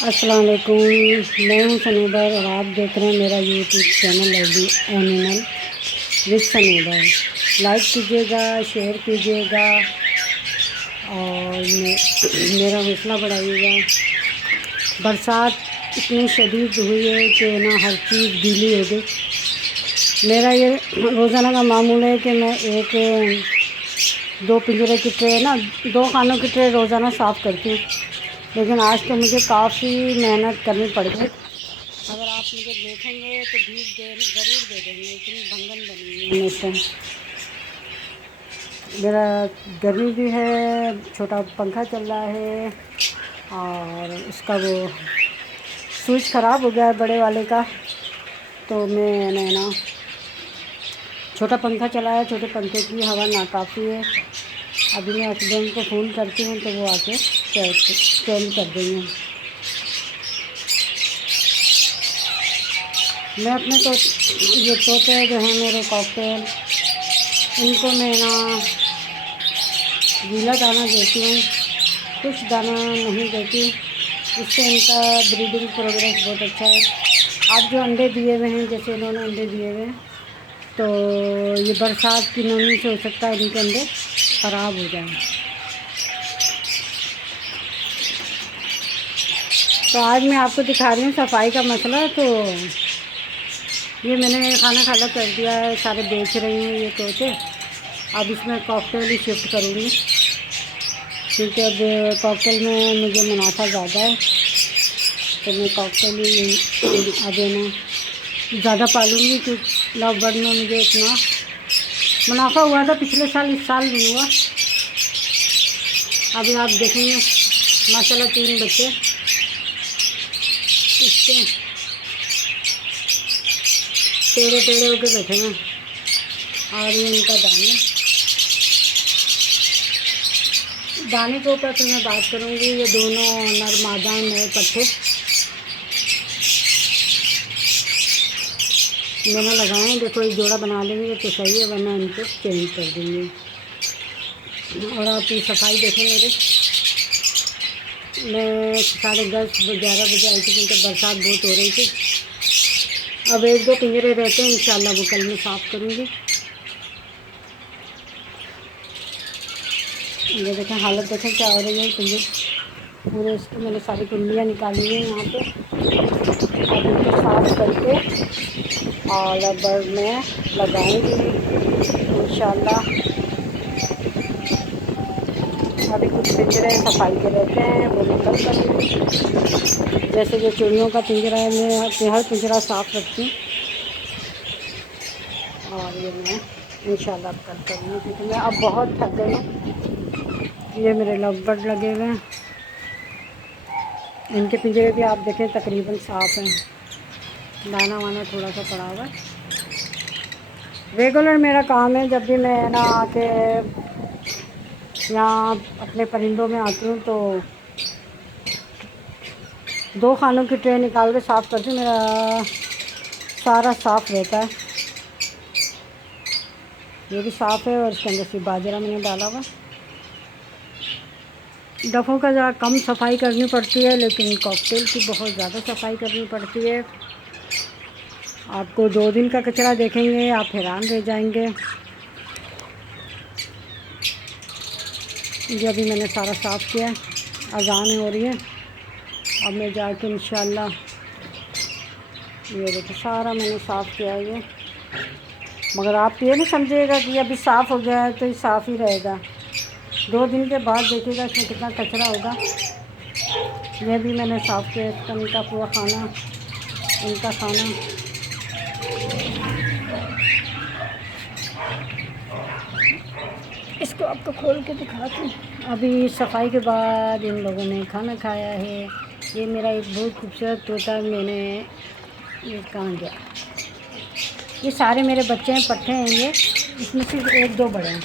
अस्सलाम वालेकुम। मैं हूं सनूबर और आप देख रहे हैं मेरा YouTube channel animal with Sanober. Like कीजिएगा, शेयर कीजिएगा और मेरा हौसला बढ़ाइएगा। बरसात इतनी शदीद हुई है कि ना हर चीज़ गीली हो गई। मेरा ये रोज़ाना का मामूल है कि मैं दो पिंजरे की ट्रे ना, दो खानों की ट्रे रोज़ाना साफ़ करती हूँ, लेकिन आज तो मुझे काफ़ी मेहनत करनी पड़ गई। अगर आप मुझे देखेंगे तो भीख ज़रूर दे देंगे, इतनी भंगन बनी हुई है मुझसे। मेरा गर्मी भी है, छोटा पंखा चल रहा है और उसका वो स्विच ख़राब हो गया है बड़े वाले का, तो मैंने ना छोटा पंखा चलाया। छोटे पंखे की हवा नाकाफ़ी है। अभी मैं हस्बैंड को फ़ोन करती हूँ तो वो आके चेंज कर देंगे। मैं अपने ये तोते जो हैं मेरे कॉकटेल, इनको मैं ना गीला दाना देती हूँ, कुछ दाना नहीं देती। इससे इनका ब्रीडिंग प्रोग्रेस बहुत अच्छा है। आज जो अंडे दिए हुए हैं, जैसे इन्होंने अंडे दिए हुए हैं, तो ये बरसात की नमी से हो सकता है इनके अंडे ख़राब हो जाएं। तो आज मैं आपको दिखा रही हूँ सफाई का मसला। तो ये मैंने खाना खाला कर दिया है, सारे बेच रही हूँ ये तोते। अब इसमें कॉकटेल ही शिफ्ट करूँगी, क्योंकि अब कॉकटेल में मुझे मुनाफा ज़्यादा है, तो मैं कॉकटेल ही अब ना ज़्यादा पालूँगी। क्योंकि लव बर्ड में मुझे इतना मुनाफा हुआ था पिछले साल, इस साल नहीं हुआ। अभी आप देखेंगे माशाल्लाह 3 बच्चे इसके टेढ़े टेढ़े होकर बैठे हैं। और ये इनका दाने के ऊपर तो मैं बात करूँगी। ये दोनों नर मादा नए पट्टे मैंने लगाए हैं। देखो एक जोड़ा बना लेंगे तो सही है, वरना इनको चेंज कर देंगे। और आप ये सफाई देखें मेरे, मैं 10:30-11 बजे आई थी, क्योंकि बरसात बहुत हो रही थी। अब 1-2 पिंजरे रहते हैं, इंशाल्लाह वो कल मैं साफ़ करूँगी। ये देखें हालत, देखें क्या हो रही है पिंजरे पूरे। इसको मैंने सारी कुंडियाँ निकाली हैं यहाँ पे। अब इनको साफ़ करके और रबर में लगाऊंगी इंशाल्लाह। अभी कुछ पिंजरे सफाई के रहते हैं, वो निकल करूँगी। जैसे जो चिड़ियों का पिंजरा है, मैं हर पिंजरा साफ़ रखती हूँ। और ये मैं इंशाल्लाह कल करूँगी, क्योंकि मैं अब बहुत थक गई हूँ। ये मेरे लव बर्ड लगे हुए हैं, इनके पिंजरे भी आप देखें तकरीबन साफ़ हैं। दाना वाना थोड़ा सा पड़ा हुआ है। रेगुलर मेरा काम है, जब भी मैं ना आके यहाँ अपने परिंदों में आती हूँ तो 2 खानों की ट्रे निकाल के साफ़ करती हूँ। मेरा सारा साफ़ रहता है। ये भी साफ़ है और इसके अंदर से बाजरा मैंने डाला हुआ। डफ़ों का ज़रा कम सफाई करनी पड़ती है, लेकिन कॉकटेल की बहुत ज़्यादा सफाई करनी पड़ती है। आपको 2 दिन का कचरा देखेंगे आप हैरान रह जाएंगे। ये अभी मैंने सारा साफ़ किया है। अज़ान हो रही है, अब मैं जाके इंशाल्लाह ये देखो सारा मैंने साफ़ किया है ये। मगर आप ये नहीं समझिएगा कि अभी साफ़ हो गया है तो ये साफ़ ही रहेगा। 2 दिन के बाद देखिएगा इसमें कितना कचरा होगा। यह भी मैंने साफ़ किया है, इनका पूरा खाना, इनका खाना। इसको आपको खोल के दिखाती हूँ। अभी सफाई के बाद इन लोगों ने खाना खाया है। ये मेरा एक बहुत खूबसूरत तोता, मैंने ये कहाँ गया, ये सारे मेरे बच्चे हैं, पट्टे हैं ये, इसमें सिर्फ 1-2 बड़े हैं।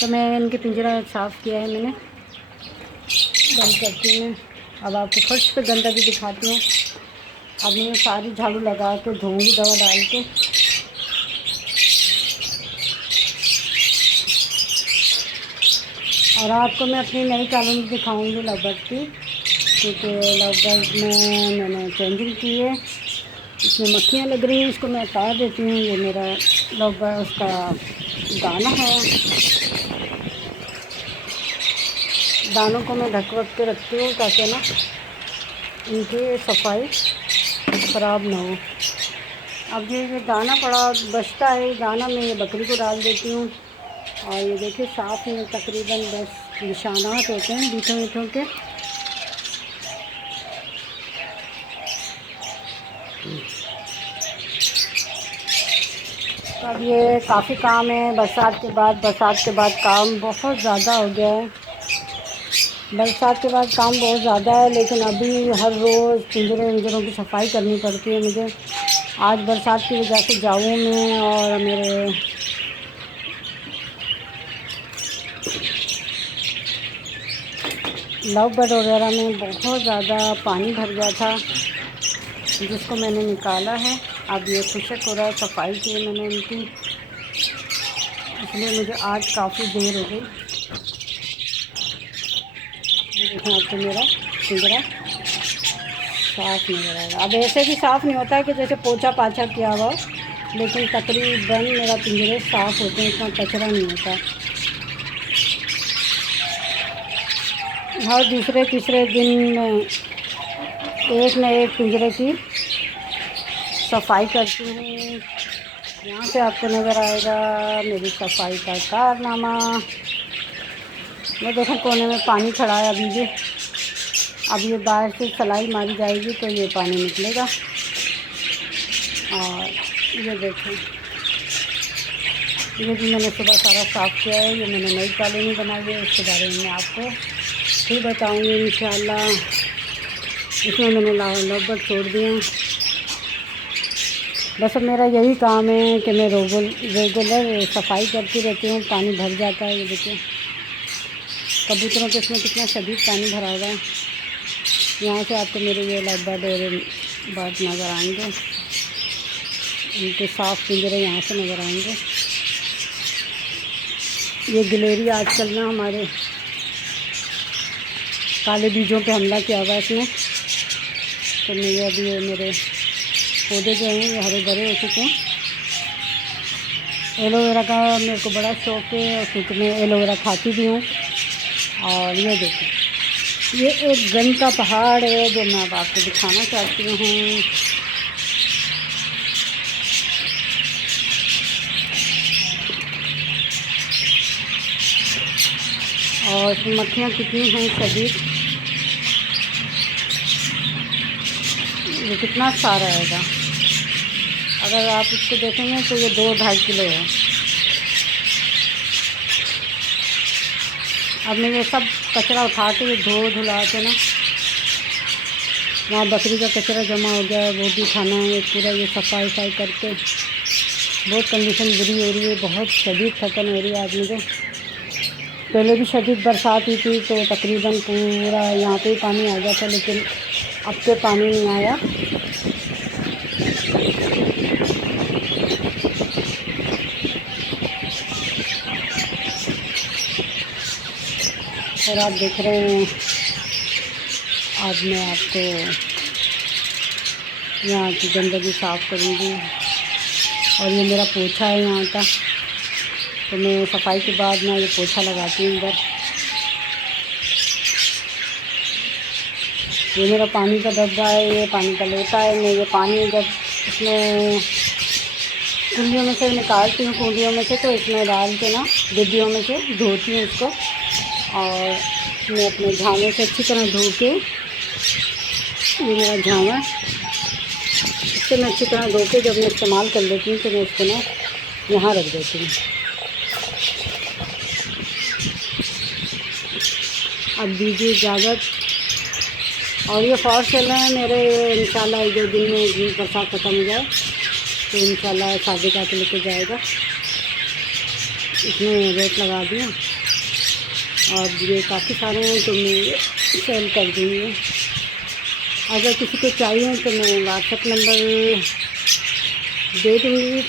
तो मैं इनके पिंजरा साफ़ किया है मैंने, बंद करती हूँ। अब आपको फर्स्ट पे गंदा भी दिखाती हूँ। अब मैं सारी झाड़ू लगा के धोऊँगी दवा डाल के। और आपको मैं अपनी नई कॉलोनी दिखाऊंगी लव बर्ड की। क्योंकि लव बर्ड में मैंने चेंजिंग की है, इसमें मक्खियाँ लग रही हैं, इसको मैं उतार देती हूँ। ये मेरा लव बर्ड उसका दाना है, दानों को मैं ढक वक के रखती हूँ ताकि ना इनकी सफाई ख़राब ना हो। अब ये दाना पड़ा बचता है, दाना मैं ये बकरी को डाल देती हूँ। और ये देखिए साफ़ में तकरीबन बस निशानात होते हैं बीठों बीठों के। अब ये काफ़ी काम है, बरसात के बाद काम बहुत ज़्यादा हो गया है। बरसात के बाद काम बहुत ज़्यादा है, लेकिन अभी हर रोज़ पिंजरे विंजरों की सफाई करनी पड़ती है मुझे। आज बरसात की वजह से जाऊँ में और मेरे लव बर्ड वगैरह में बहुत ज़्यादा पानी भर गया था, जिसको मैंने निकाला है। अब ये खुशक हो रहा है, सफाई की मैंने इनकी, इसलिए मुझे आज काफ़ी देर हो गई। देखें आपको मेरा पिंजरा साफ़ नज़र आएगा। अब ऐसे भी साफ़ नहीं होता है कि जैसे पोछा पाछा किया हुआ, लेकिन तकरीबन मेरा पिंजरे साफ़ होते हैं, इतना कचरा नहीं होता। हर दूसरे तीसरे दिन में एक न एक पिंजरे की सफाई करती हूँ। यहाँ से आपको नज़र आएगा मेरी सफाई का कारनामा। ये देखें कोने में पानी खड़ा है अभी भी। अब ये बाहर से सलाई मारी जाएगी तो ये पानी निकलेगा। और ये देखें, ये भी मैंने सुबह सारा साफ़ किया है। ये मैंने नई कॉलोनी बनाई है, उसके बारे में आपको फिर बताऊँगी इंशाल्लाह। इसमें मैंने लव बर्ड छोड़ दिए हैं। बस अब मेरा यही काम है कि मैं रेगुलर सफाई करती रहती हूँ। पानी भर जाता है, ये देखिए कबूतरों के इसमें कितना शदीद पानी भरा हुआ है। यहाँ से आपको मेरे ये लव बर्ड नज़र आएंगे, इनके साफ़ पिंजरे यहाँ से नज़र आएंगे। ये गिलेरी आजकल ना हमारे काले बीजों पे हमला किया हुआ है इसने, तो मेरे अभी ये मेरे पौधे जो हैं ये हरे भरे हो चुके हैं। एलोवेरा का मेरे को बड़ा शौक़ है, क्योंकि मैं एलोवेरा खाती भी हूँ। और ये देखिए, ये एक गन का पहाड़ है जो मैं अब आपको दिखाना चाहती हूँ। और इसमें मक्खियाँ कितनी हैं शदीद, ये कितना सारा आएगा। अगर आप इसको देखेंगे तो ये 2-2.5 किलो है। अब मैं ये सब कचरा उठा के ये धुला के ना, वहाँ बकरी का कचरा जमा हो गया है, वो भी खाना है। पूरा ये सफाई करके बहुत कंडीशन बुरी हो रही है, बहुत शदीद थकन हो रही है आज मुझे। पहले भी शदीद बरसात हुई थी तो तकरीबन पूरा यहाँ पे ही पानी आ गया था, लेकिन अब तो पानी नहीं आया। और आप देख रहे हैं आज मैं आपको यहाँ की गंदगी साफ़ करूँगी। और ये मेरा पोछा है यहाँ का, तो मैं सफाई के बाद मैं ये पोछा लगाती हूँ इधर। ये मेरा पानी का डब्बा है, ये पानी का लोटा है। मैं ये पानी जब इसमें कुंडियों में से निकालती हूँ, कुंडियों में से, तो इसमें डाल के ना डिब्बियों में से धोती हूँ इसको। और मैं अपने झावे से अच्छी तरह धो के, ये मेरा झावा, इससे मैं अच्छी तरह धो के जब मैं इस्तेमाल कर लेती हूँ तो मैं इसको ना यहाँ रख देती हूँ। अब दीजिए इजाज़त। और ये फॉर सेल है मेरे, इंशाल्लाह 1-2 दिन में बरसात ख़त्म हो जाए तो इंशाल्लाह शादी का के लेके जाएगा। इसमें रेट लगा दिया और ये काफ़ी सारे हैं तो मैं सेल कर दूँगी। अगर किसी को चाहिए तो मैं व्हाट्सएप नंबर दे दूँगी,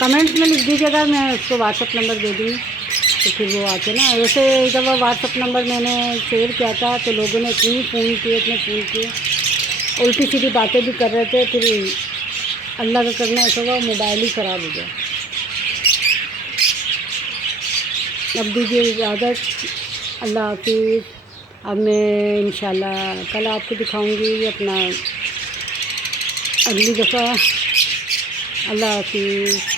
कमेंट्स में लिख दीजिएगा, मैं उसको व्हाट्सएप नंबर दे दूँगी। तो फिर वो आके ना, वैसे एक दफ़ा व्हाट्सअप नंबर मैंने शेयर किया था तो लोगों ने इतने फ़ोन किए, उल्टी सीधी बातें भी कर रहे थे। फिर अल्लाह का करना ऐसा हुआ, मोबाइल ही ख़राब हो गया। अब दीजिए इजाज़त, अल्लाह हाफिज़। अब मैं इंशाल्लाह कल आपको दिखाऊंगी अपना अगली दफ़ा। अल्लाह हाफिज़।